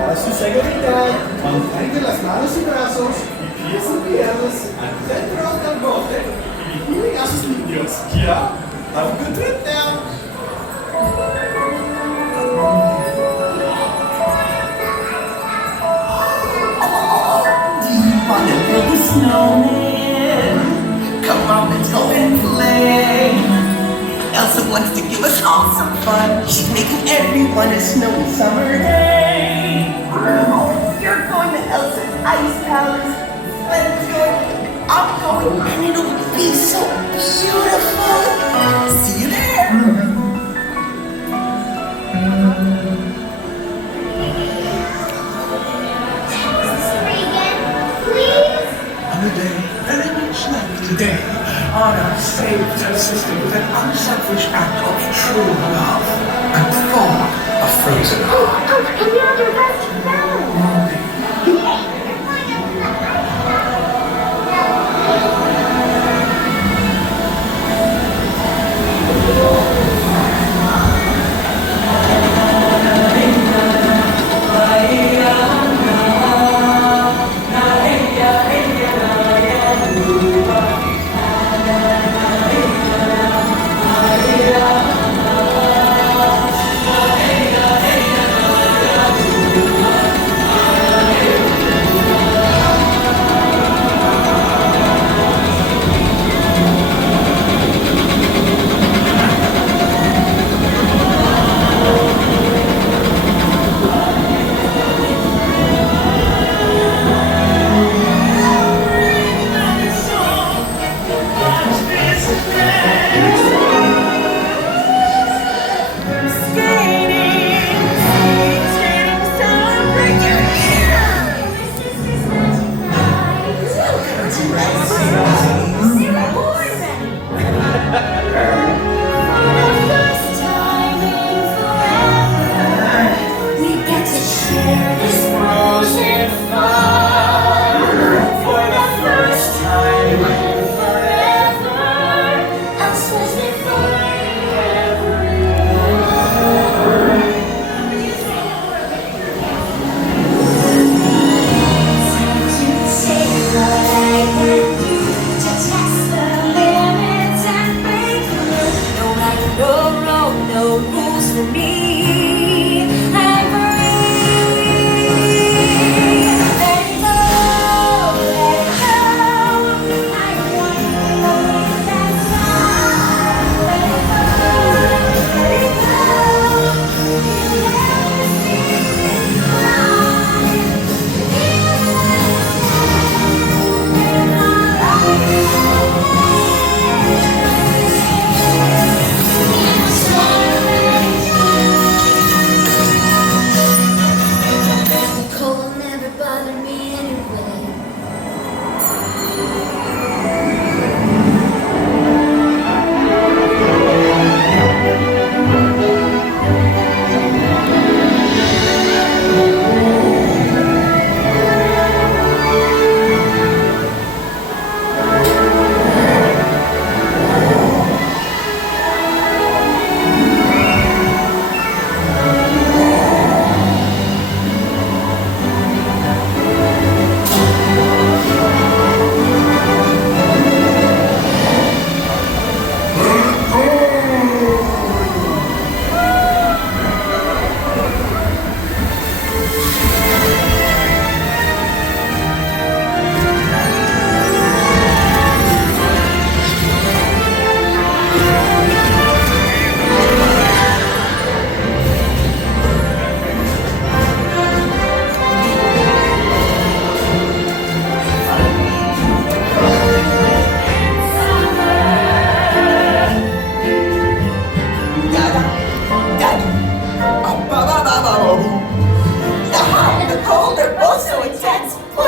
A su seguridad, mantenga las manos y brazos y pies y piernas dentro del bote y vigilen a sus niños. ¿Ya? Have a good trip now. Do you want to build a snowman? Come on, let's go and play. Elsa wants to give us all some fun. She's making everyone a snowy summer day. You're going to Elsa's ice palace. Sven's going. I'm going, and it'll be so beautiful. See you there. On a day very much like today, Anna saved her sister with an unselfish act of true love and thawed a frozen heart. Oh, and you're your best friend.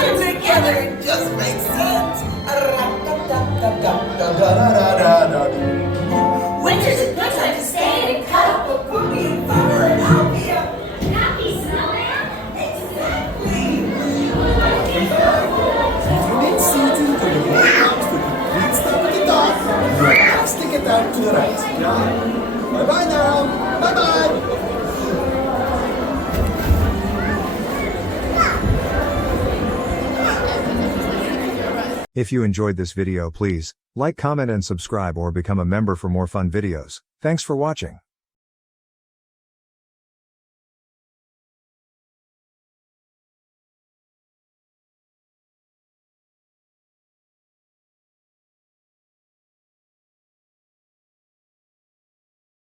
put them together, it just makes sense. Winter's a good time to stay and cut up a booby in Philadelphia. Happy snowman? Exactly. Remain seated until the boat comes to the complete stop at the dock. Let's take it out to the right. Yeah? Bye-bye now. Bye-bye. If you enjoyed this video, please like, comment and subscribe or become a member for more fun videos. Thanks for watching.